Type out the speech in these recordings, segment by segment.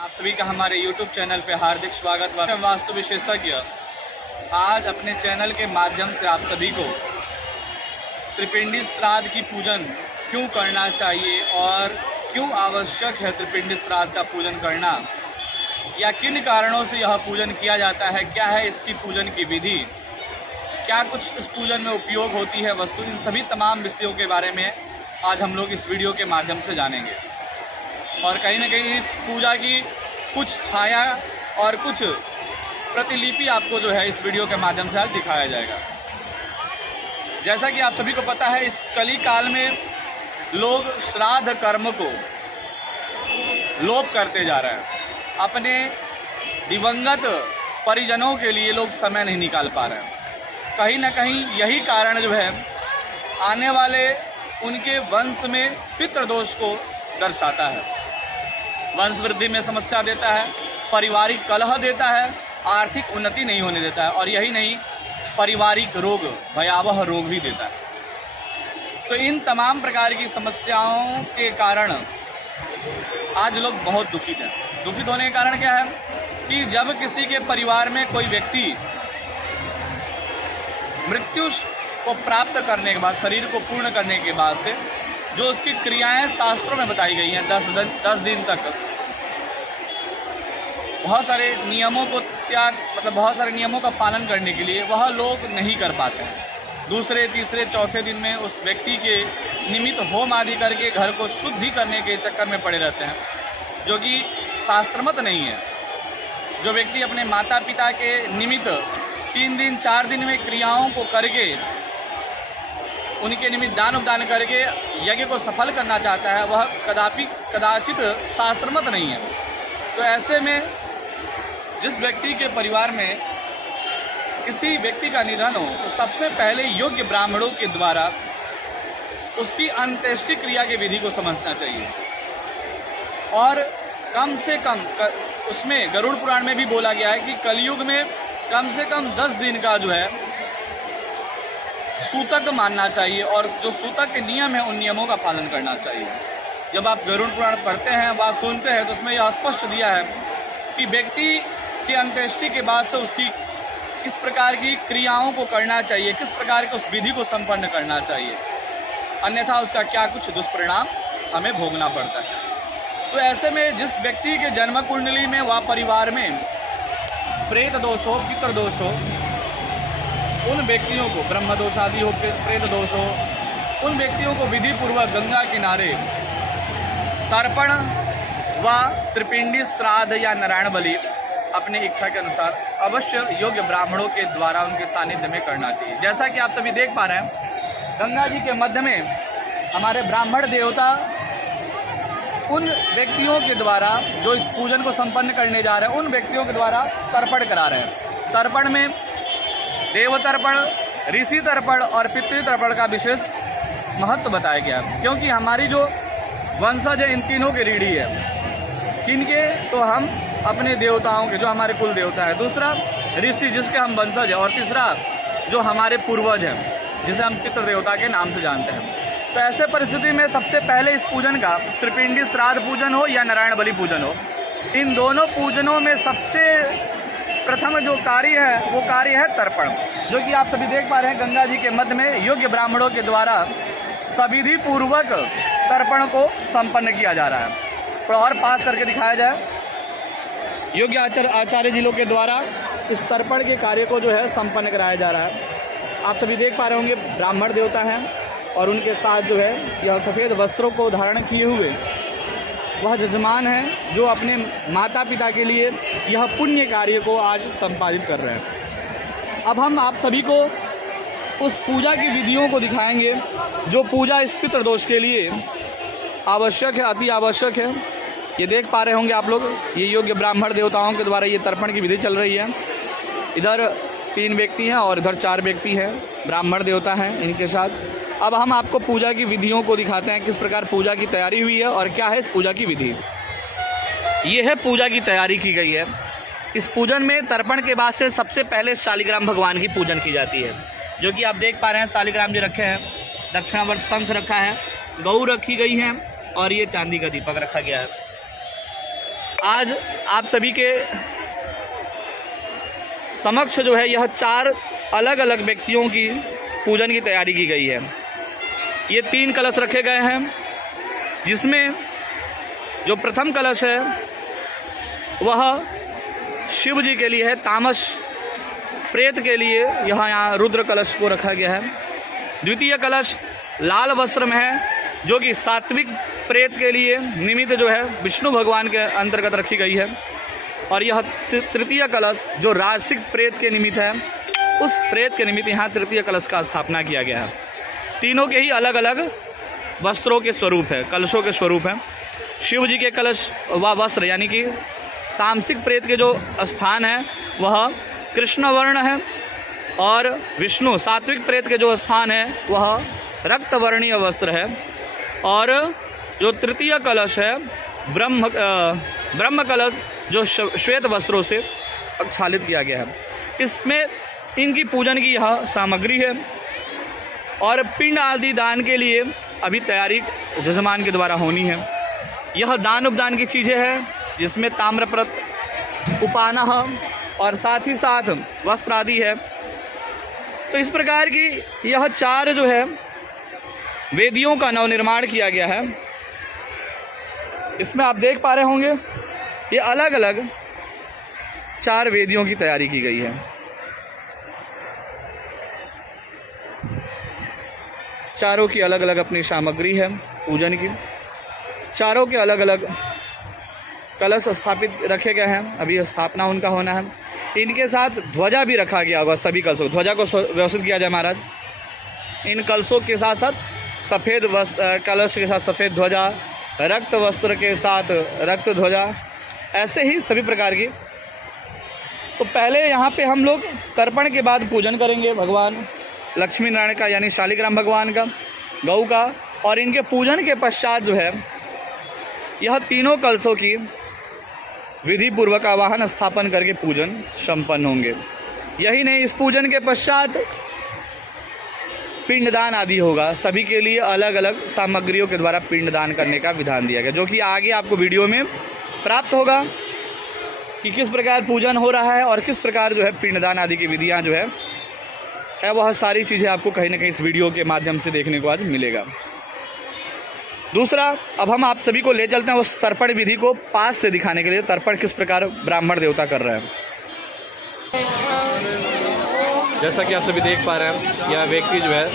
आप सभी का हमारे YouTube चैनल पे हार्दिक स्वागत। वास्तु विशेषज्ञ आज अपने चैनल के माध्यम से आप सभी को त्रिपिंडी श्राद्ध की पूजन क्यों करना चाहिए और क्यों आवश्यक है त्रिपिंडी श्राद्ध का पूजन करना, या किन कारणों से यह पूजन किया जाता है, क्या है इसकी पूजन की विधि, क्या कुछ इस पूजन में उपयोग होती है वस्तु, इन सभी तमाम विषयों के बारे में आज हम लोग इस वीडियो के माध्यम से जानेंगे। और कहीं ना कहीं इस पूजा की कुछ छाया और कुछ प्रतिलिपि आपको जो है इस वीडियो के माध्यम से आज दिखाया जाएगा। जैसा कि आप सभी को पता है, इस कली काल में लोग श्राद्ध कर्म को लोप करते जा रहे हैं। अपने दिवंगत परिजनों के लिए लोग समय नहीं निकाल पा रहे हैं। कहीं ना कहीं यही कारण जो है आने वाले उनके वंश में पितृदोष को दर्शाता है। वंश वृद्धि में समस्या देता है, पारिवारिक कलह देता है, आर्थिक उन्नति नहीं होने देता है, और यही नहीं पारिवारिक रोग, भयावह रोग भी देता है। तो इन तमाम प्रकार की समस्याओं के कारण आज लोग बहुत दुखित हैं। दुखित होने का कारण क्या है कि जब किसी के परिवार में कोई व्यक्ति मृत्यु को प्राप्त करने के बाद, शरीर को पूर्ण करने के बाद से जो उसकी क्रियाएं शास्त्रों में बताई गई हैं, 10 दिन तक बहुत सारे नियमों को बहुत सारे नियमों का पालन करने के लिए वह लोग नहीं कर पाते हैं। दूसरे, तीसरे, चौथे दिन में उस व्यक्ति के निमित्त होम आदि करके घर को शुद्धि करने के चक्कर में पड़े रहते हैं, जो कि शास्त्रमत नहीं है। जो व्यक्ति अपने माता पिता के निमित्त 3 दिन 4 दिन में क्रियाओं को करके उनके निमित्त दान उपदान करके यज्ञ को सफल करना चाहता है, वह कदाचित शास्त्रमत नहीं है। तो ऐसे में जिस व्यक्ति के परिवार में किसी व्यक्ति का निधन हो, तो सबसे पहले योग्य ब्राह्मणों के द्वारा उसकी अंत्येष्टि क्रिया की विधि को समझना चाहिए। और कम से कम उसमें गरुड़ पुराण में भी बोला गया है कि कलयुग में कम से कम 10 दिन का जो है सूतक मानना चाहिए, और जो सूतक के नियम है उन नियमों का पालन करना चाहिए। जब आप गरुड़ पुराण पढ़ते हैं, बात सुनते हैं, तो उसमें यह स्पष्ट दिया है कि व्यक्ति की अंत्येष्टि के बाद से उसकी किस प्रकार की क्रियाओं को करना चाहिए, किस प्रकार के उस विधि को संपन्न करना चाहिए, अन्यथा उसका क्या कुछ दुष्परिणाम हमें भोगना पड़ता है। तो ऐसे में जिस व्यक्ति के जन्म कुंडली में व परिवार में प्रेत दोष हो, पितृ दोष हो, उन व्यक्तियों को ब्रह्म दोष आदि हो, प्रेत दोष हो, उन व्यक्तियों को विधि पूर्वक गंगा किनारे तर्पण व त्रिपिंडी श्राद्ध या नारायण बलि अपनी इच्छा के अनुसार अवश्य योग्य ब्राह्मणों के द्वारा उनके सानिध्य में करना चाहिए। जैसा कि आप सभी देख पा रहे हैं, गंगा जी के मध्य में हमारे ब्राह्मण देवता उन व्यक्तियों के द्वारा जो इस पूजन को संपन्न करने जा रहे हैं, उन व्यक्तियों के द्वारा तर्पण करा रहे हैं। तर्पण में देव तर्पण, ऋषि तर्पण और पितृ तर्पण का विशेष महत्व बताया गया, क्योंकि हमारी जो वंशज है इन तीनों के रीढ़ी है। किनके? तो हम अपने देवताओं के, जो हमारे कुल देवता है। दूसरा ऋषि, जिसके हम वंशज हैं। और तीसरा जो हमारे पूर्वज हैं, जिसे हम पितृ देवता के नाम से जानते हैं। तो ऐसे परिस्थिति में सबसे पहले इस पूजन का त्रिपिंडी श्राद्ध पूजन हो या नारायण बलि पूजन हो, इन दोनों पूजनों में सबसे प्रथम जो कार्य है वो कार्य है तर्पण, जो कि आप सभी देख पा रहे हैं। गंगा जी के मध्य में योग्य ब्राह्मणों के द्वारा सविधि पूर्वक तर्पण को संपन्न किया जा रहा है। तो और पास करके दिखाया जाए, योग्य आचार्य जिलों के द्वारा इस तर्पण के कार्य को जो है संपन्न कराया जा रहा है। आप सभी देख पा रहे होंगे, ब्राह्मण देवता हैं और उनके साथ जो है यह सफ़ेद वस्त्रों को धारण किए हुए वह जजमान हैं, जो अपने माता पिता के लिए यह पुण्य कार्य को आज संपादित कर रहे हैं। अब हम आप सभी को उस पूजा की विधियों को दिखाएंगे, जो पूजा इस पितृ दोष के लिए आवश्यक है, अति आवश्यक है। ये देख पा रहे होंगे आप लोग, ये योग्य ब्राह्मण देवताओं के द्वारा ये तर्पण की विधि चल रही है। इधर 3 व्यक्ति हैं और इधर 4 व्यक्ति हैं, ब्राह्मण देवता हैं इनके साथ। अब हम आपको पूजा की विधियों को दिखाते हैं, किस प्रकार पूजा की तैयारी हुई है और क्या है इस पूजा की विधि। ये है पूजा की तैयारी की गई है। इस पूजन में तर्पण के बाद से सबसे पहले शालिग्राम भगवान की पूजन की जाती है, जो कि आप देख पा रहे हैं शालिग्राम जी रखे हैं, दक्षिणावर्त शंख रखा है, गौ रखी गई है और ये चांदी का दीपक रखा गया है। आज आप सभी के समक्ष जो है यह 4 अलग अलग व्यक्तियों की पूजन की तैयारी की गई है। ये 3 कलश रखे गए हैं, जिसमें जो प्रथम कलश है वह शिव जी के लिए है, तामस प्रेत के लिए यहाँ रुद्र कलश को रखा गया है। द्वितीय कलश लाल वस्त्र में है, जो कि सात्विक प्रेत के लिए निमित्त जो है विष्णु भगवान के अंतर्गत रखी गई है। और यह तृतीय कलश जो राजसिक प्रेत के निमित्त है, उस प्रेत के निमित्त यहाँ तृतीय कलश का स्थापना किया गया है। तीनों के ही अलग अलग वस्त्रों के स्वरूप है, कलशों के स्वरूप हैं। शिव जी के कलश व वस्त्र यानी कि तामसिक प्रेत के जो स्थान है वह कृष्ण वर्ण है, और विष्णु सात्विक प्रेत के जो स्थान है वह रक्त वर्णीय वस्त्र है। और जो तृतीय कलश है ब्रह्म कलश जो श्वेत वस्त्रों से आच्छादित किया गया है। इसमें इनकी पूजन की यह सामग्री है। और पिंड आदि दान के लिए अभी तैयारी जजमान के द्वारा होनी है। यह दान उपदान की चीज़ें हैं, जिसमें ताम्रप्रत, उपानह और साथ ही साथ वस्त्र आदि है। तो इस प्रकार की यह 4 जो है वेदियों का नवनिर्माण किया गया है। इसमें आप देख पा रहे होंगे ये अलग अलग 4 वेदियों की तैयारी की गई है। चारों की अलग अलग अपनी सामग्री है पूजन की। चारों के अलग अलग कलश स्थापित रखे गए हैं, अभी स्थापना उनका होना है। इनके साथ ध्वजा भी रखा गया होगा। सभी कलशों ध्वजा को व्यवस्थित किया जाए महाराज। इन कलशों के साथ साथ सफ़ेद कलश के साथ सफ़ेद ध्वजा, रक्त वस्त्र के साथ रक्त ध्वजा, ऐसे ही सभी प्रकार की। तो पहले यहाँ पे हम लोग तर्पण के बाद पूजन करेंगे भगवान लक्ष्मी नारायण का, यानी शालिग्राम भगवान का, गौ का। और इनके पूजन के पश्चात जो है यह तीनों कलशों की विधि पूर्वक आवाहन स्थापन करके पूजन संपन्न होंगे। यही नहीं, इस पूजन के पश्चात पिंडदान आदि होगा। सभी के लिए अलग अलग सामग्रियों के द्वारा पिंडदान करने का विधान दिया गया, जो कि आगे आपको वीडियो में प्राप्त होगा कि किस प्रकार पूजन हो रहा है और किस प्रकार जो है पिंडदान आदि की विधियां जो है वह सारी चीज़ें आपको कहीं ना कहीं इस वीडियो के माध्यम से देखने को आज मिलेगा। दूसरा, अब हम आप सभी को ले चलते हैं उस तर्पण विधि को पास से दिखाने के लिए। तर्पण किस प्रकार ब्राह्मण देवता कर रहे हैं। जैसा कि आप सभी देख पा रहे हैं, यह व्यक्ति जो है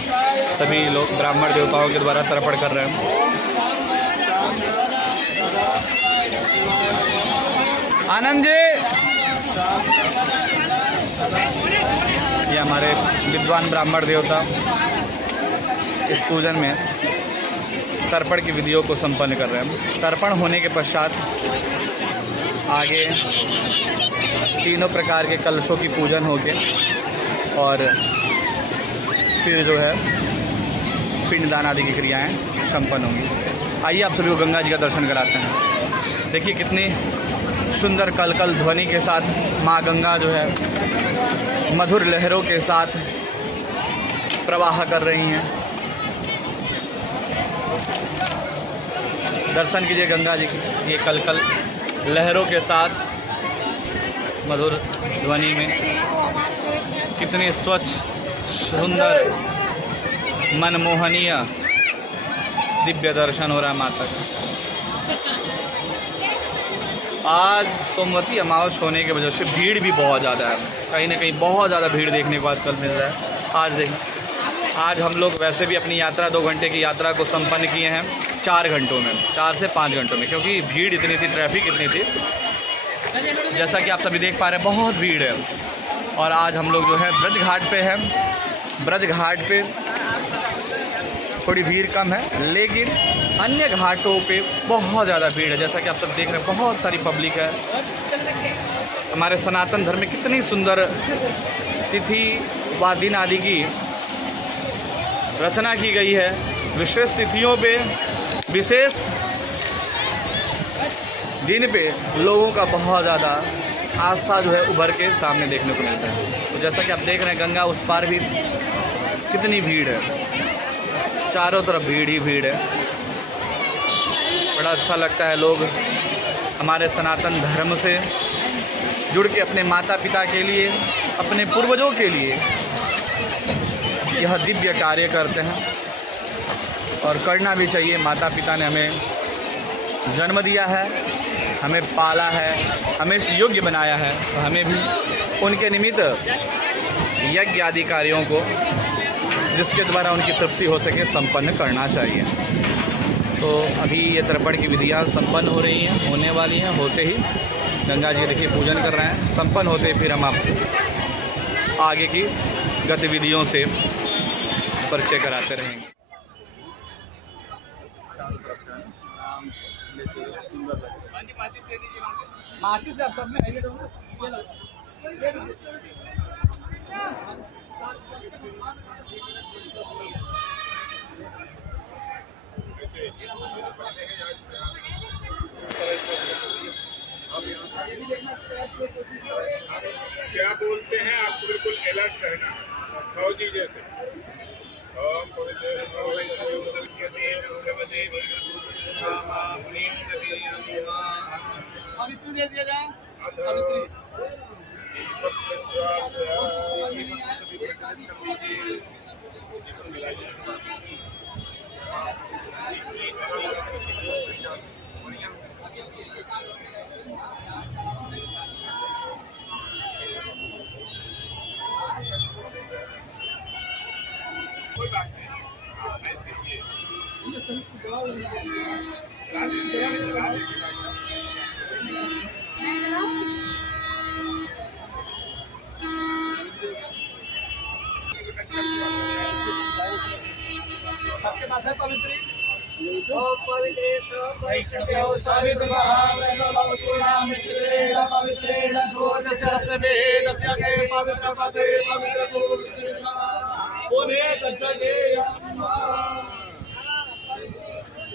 सभी लोग ब्राह्मण देवताओं के द्वारा तर्पण कर रहे हैं। आनंद जी, ये हमारे विद्वान ब्राह्मण देवता इस पूजन में तर्पण की विधियों को संपन्न कर रहे हैं। तर्पण होने के पश्चात आगे तीनों प्रकार के कलशों की पूजन होके और फिर जो है पिंडदान आदि की क्रियाएं संपन्न होंगी। आइए आप सभी को गंगा जी का दर्शन कराते हैं। देखिए कितनी सुंदर कलकल ध्वनि के साथ माँ गंगा जो है मधुर लहरों के साथ प्रवाह कर रही हैं। दर्शन कीजिए गंगा जी की ये कलकल लहरों के साथ मधुर ध्वनि में। कितने स्वच्छ, सुंदर, मनमोहनीय दिव्य दर्शन हो रहा है माता का। आज सोमवती अमावस होने की वजह से भीड़ भी बहुत ज़्यादा है। कहीं ना कहीं बहुत ज़्यादा भीड़ देखने को आजकल मिल रहा है। आज देखिए, आज हम लोग वैसे भी अपनी यात्रा 2 घंटे की यात्रा को संपन्न किए हैं 4 घंटों में, 4 से 5 घंटों में, क्योंकि भीड़ इतनी थी, ट्रैफिक इतनी थी। जैसा कि आप सभी देख पा रहे हैं, बहुत भीड़ है। और आज हम लोग जो है ब्रज घाट पे हैं। ब्रज घाट पे थोड़ी भीड़ कम है, लेकिन अन्य घाटों पे बहुत ज़्यादा भीड़ है। जैसा कि आप सब देख रहे हैं, बहुत सारी पब्लिक है। हमारे सनातन धर्म में कितनी सुंदर तिथि व दिन आदि की रचना की गई है। विशेष तिथियों पे, विशेष दिन पे लोगों का बहुत ज़्यादा आस्था जो है उभर के सामने देखने को मिलता है। तो जैसा कि आप देख रहे हैं, गंगा उस पार भी कितनी भीड़ है, चारों तरफ भीड़ ही भीड़ है। बड़ा अच्छा लगता है। लोग हमारे सनातन धर्म से जुड़ के अपने माता पिता के लिए, अपने पूर्वजों के लिए यह दिव्य कार्य करते हैं और करना भी चाहिए। माता पिता ने हमें जन्म दिया है, हमें पाला है, हमें इस योग्य बनाया है, तो हमें भी उनके निमित्त यज्ञ आदि कार्यों को जिसके द्वारा उनकी तृप्ति हो सके संपन्न करना चाहिए। तो अभी ये तर्पण की विधियाँ संपन्न हो रही हैं, होने वाली हैं। होते ही गंगा जी देखिए पूजन कर रहे हैं। संपन्न होते ही फिर हम आपको आगे की गतिविधियों से परिचय कराते रहेंगे। क्या बोलते हैं आपको बिल्कुल अलर्ट रहना, फौजी जैसे।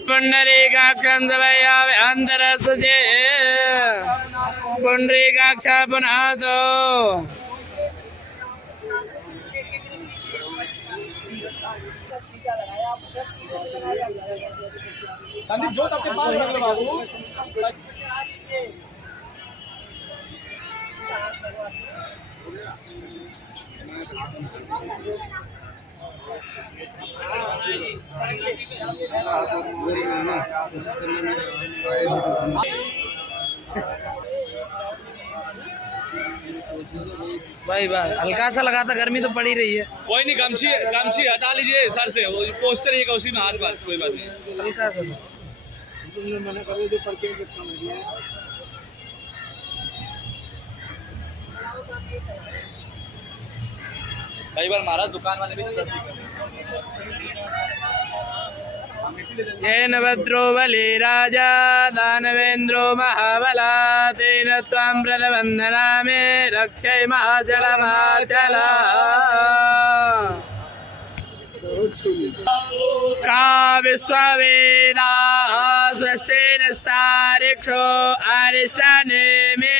पुंडरीकाक्षं सवयाभ्यन्तरसुजे पुंडरीकाक्ष पुनातो जोत आपके पास रख लो बाबू। भाई बस हल्का सा लगाता, गर्मी तो पड़ी रही है। कोई नहीं, गमछी हटा लीजिए सर से, वो पोस्टर रहिएगा उसी में हाथ बात, कोई बात नहीं। हल्का सा मना करो जो पर्चे कई बार महाराज दुकान वाले भी येन भद्रो बली राजा दानवेन्द्रो महाबला तेन त्वां व्रतबन्धना मे रक्षय महाचलमाचला का विश्ववेदाः स्वस्ति नस्तारिक्षो अरिष्टाने मे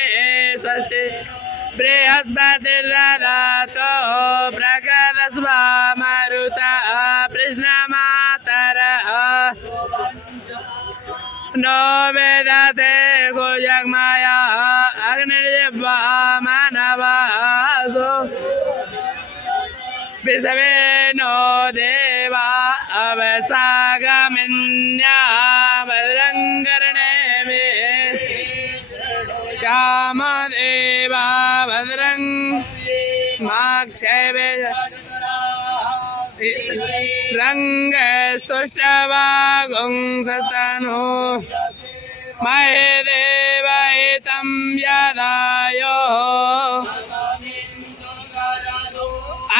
स्वस्ति बृहस्पतिर्दधातो प्रकटस्वा मरुतः कृष्णमातरः नो वेदते गोजग्माया अग्निर्जिह्वा मानवासो विषवे नो देवा अवसागमिन्या भद्रङ्कर्णे मे श्यामदेवा भद्रं माक्षेवे रंग सुष्टवागुंसतनु महे देवहितं यदायो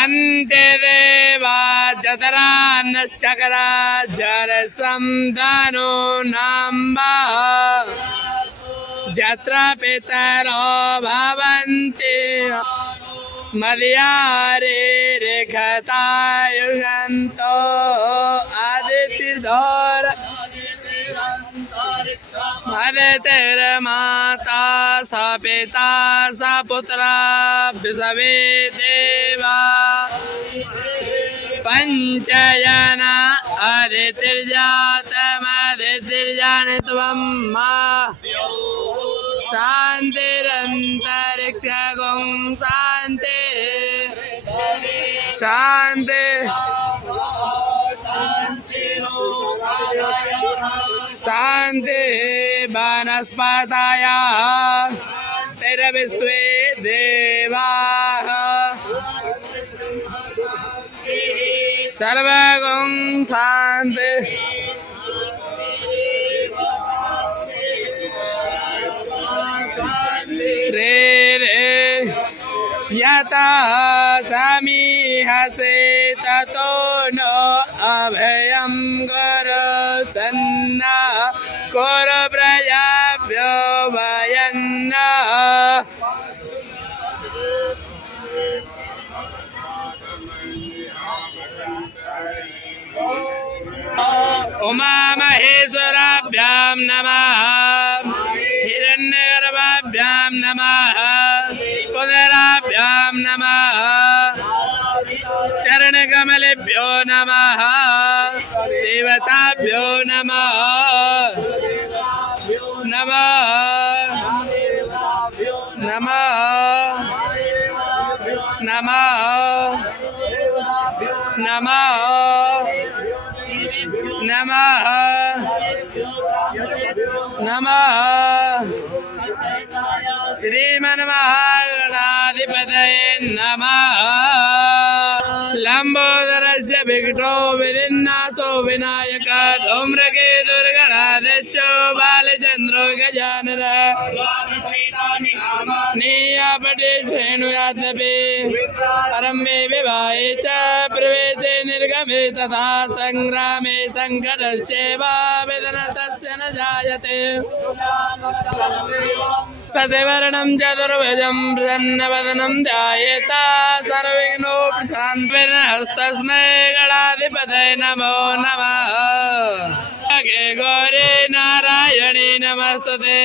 अन्ते देवा जतरान्नश्चकरा जरसं धनु नाम्बा जत्र पितरो भवन्ति मदयारे रेखतायुगन्तो आदितिर्धोर मदतिर्माता स पिता स पुत्रा विसवे देवा पंचजना अदितिर्जातमदितिर्जानित्वं मा शान्तिरन्तरिक्षगुं शान्ति शान्ति शान्ति वनस्पतयः शान्तिर्विश्वे देवाः सर्वगुं शान्ति रे रे यथा समीहसे ततो नो अभयं गुरु सन्ना कुरु प्रजाभ्यो वयन्न उमा महेश्वराभ्यां नमः हिरण्यगर्भाभ्यां नमः कुदराभ्यां नमः चरणकमलेभ्यो नमः देवताभ्यो नमः नमः नमः नमः नमः नमः नमः श्रीमन्महागणाधिपतये नमः लंबोदरस्य विकटो विधिन्नाथो विनायक धूम्रकेतुर्गणाध्यक्षो बालचन्द्रो गजाननः नीयापटे श्रेणुयाद्यपि परमे विवाहे च प्रवेशे निर्गमे तथा संग्रामे संकटस्यैवा विदनतस्य न जायते सदेवर्णं चतुर्भुजं प्रसन्नवदनं ध्यायेत सर्वविघ्नोपशान्तस्मै गणाधिपतये नमो नमः गे गौरी नारायणी नमस्तुते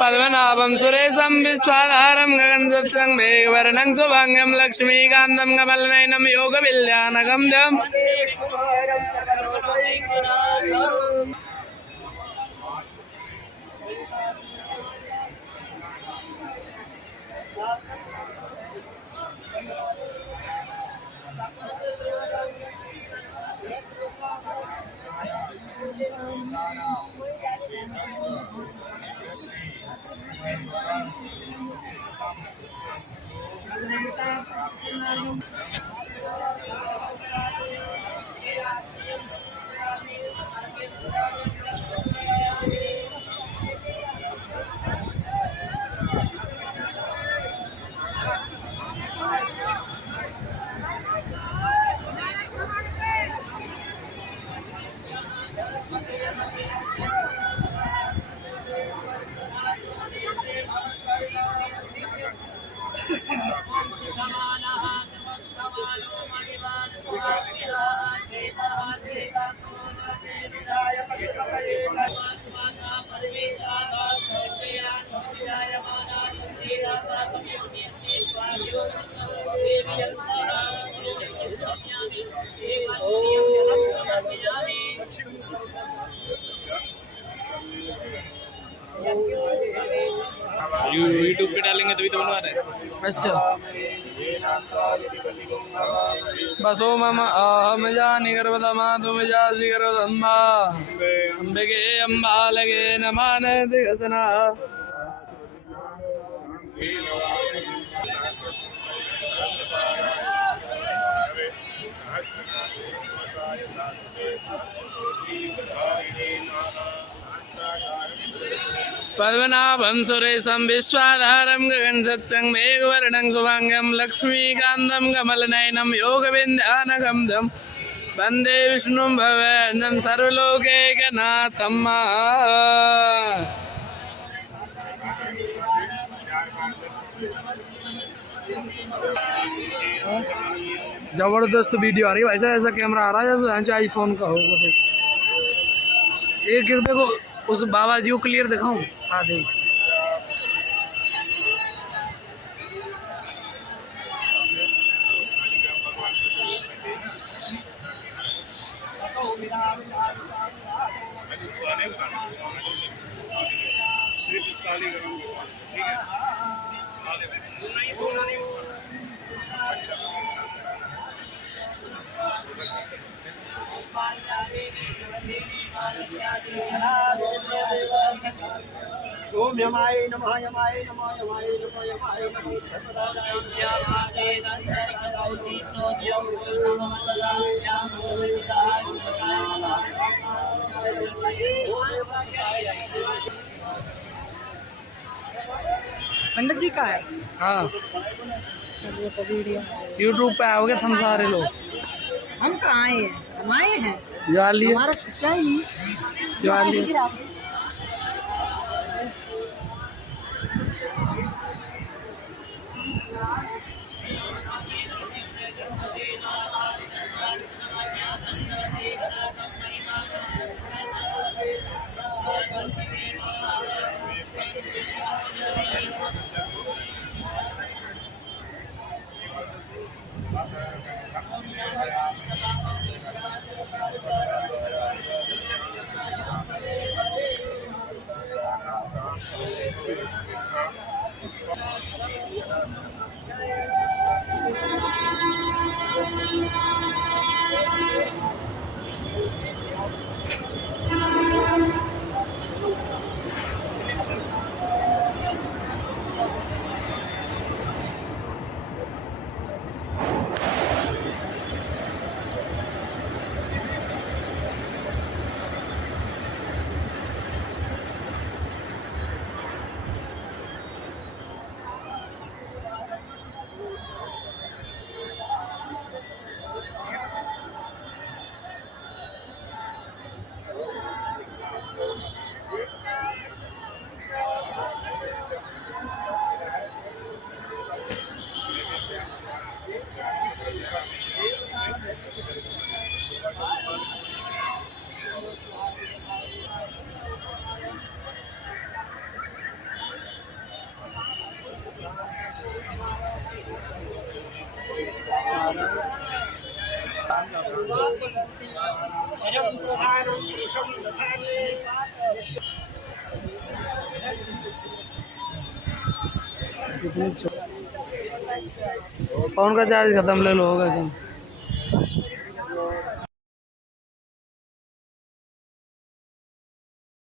पद्मनाभं सुरेशं विश्वाधारं गगनसदृशं मेघवर्णं शुभांगं लक्ष्मीकान्तं कमलनयनं योगविद्यानगम्यं यूट्यूब पे डालेंगे तभी तो बनवा रहे हैं। अच्छा बसो मम अहम जानि गर्भधमा तुम जासि गर्भधम्मा अंबिके अम्बालगे नमान दिगसना पद्मनाभं सुरेशं विश्वाधारं गगनसत्सं मेघवर्णं शुभांगं लक्ष्मीकान्तं कमलनयनं योगविन्द्यानगन्धं वन्दे विष्णुं भवनं सर्वलोकैकनाथं। जबरदस्त वीडियो आ रही है भाई साहब, ऐसा कैमरा आ रहा है जैसे आईफोन का होगा। देख एक देखो उस बाबा जी को क्लियर दिखाऊं। हाँ देख ओम यमाय नमः यमाय नमः यमाय नमः यमाय नमः पंडित जी का है। हाँ चलिए तो वीडियो यूट्यूब पे आओगे हम सारे लोग। हम कहाँ आए हैं, हम आए हैं जा लिए हमारा सच्चा ही जा लिए। फोन का चार्ज खत्म ले लो होगा।